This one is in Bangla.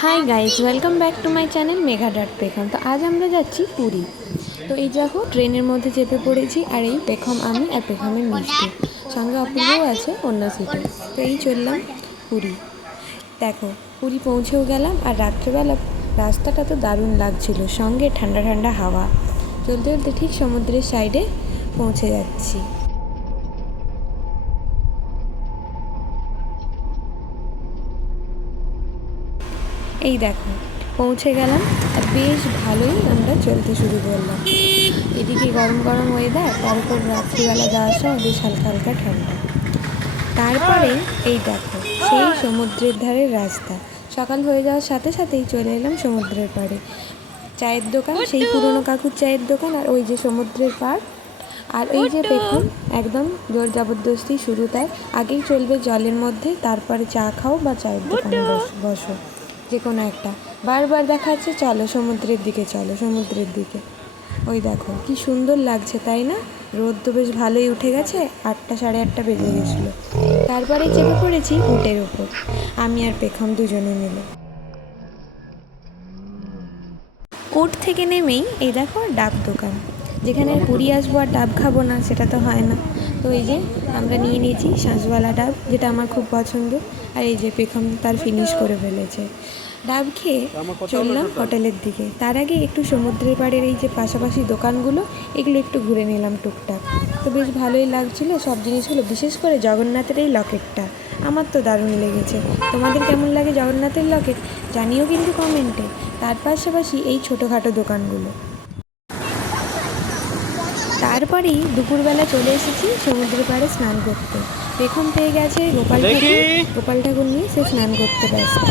Hi guys, welcome back to my channel Megha dot Pekhom. তো আজ আমরা যাচ্ছি পুরী। তো এই দেখো ট্রেনের মধ্যে চেপে পড়েছি, আর এই পেখম আমি আর পেখমের মিষ্টি, সঙ্গে অপূর্বও আছে অন্য সিটে। তো এই চললাম পুরী। দেখো পুরী পৌঁছেও গেলাম, আর রাত্রেবেলা রাস্তাটা তো দারুণ লাগছিল, সঙ্গে ঠান্ডা ঠান্ডা হাওয়া। চলতে চলতে ঠিক সমুদ্রের সাইডে পৌঁছে যাচ্ছি। এই দেখো পৌঁছে গেলাম, আর বেশ ভালোই আমরা চলতে শুরু করলাম। এদিকে গরম গরম ওয়েদার, তার উপর রাত্রিবেলা যাওয়ার সময় বেশ হালকা হালকা ঠান্ডা। তারপরে এই দেখো সেই সমুদ্রের ধারের রাস্তা। সকাল হয়ে যাওয়ার সাথে সাথেই চলে এলাম সমুদ্রের পাড়ে। চায়ের দোকান, সেই পুরনো কাকুর চায়ের দোকান, আর ওই যে সমুদ্রের পাড়। আর এই যে পেখম একদম জোর জবরদস্তি শুরু, তাই আগেই চলবে জলের মধ্যে, তারপরে চা খাও বা চায়ের দোকানে বসো, যে কোনো একটা। বারবার দেখাচ্ছে চলো সমুদ্রের দিকে, চলো সমুদ্রের দিকে। ওই দেখো কি সুন্দর লাগছে, তাই না? রোদ তো বেশ ভালোই উঠে গেছে, 8টা সাড়ে 8টা বেজে গেছিলো। তারপরে চেপে পড়েছি উটের ওপর, আমি আর পেখম দুজনে মিলে। উট থেকে নেমেই এই দেখো ডাব দোকান, যেখানে পুরী আসবো আর ডাব খাবো না সেটা তো হয় না। তো এই যে আমরা নিয়ে নিয়েছি শাঁসওয়ালা ডাব, যেটা আমার খুব পছন্দ। আর এই যে পেখম তার ফিনিশ করে ফেলেছে। ডাব খেয়ে চললাম হোটেলের দিকে। তার আগে একটু সমুদ্রের পাড়ের এই যে পাশাপাশি দোকানগুলো, এগুলো একটু ঘুরে নিলাম টুকটাক। তো বেশ ভালোই লাগছিলো সব জিনিসগুলো, বিশেষ করে জগন্নাথের এই লকেটটা আমার তো দারুণ লেগেছে। তোমাদের কেমন লাগে জগন্নাথের লকেট জানিও কিন্তু কমেন্টে। তার পাশাপাশি এই ছোটোখাটো দোকানগুলো। তারপরেই দুপুরবেলা চলে এসেছি সমুদ্রের পাড়ে স্নান করতে। পেখম পেয়ে গেছে গোপাল ঠাকুর নিয়ে সে স্নান করতে ব্যস্ত।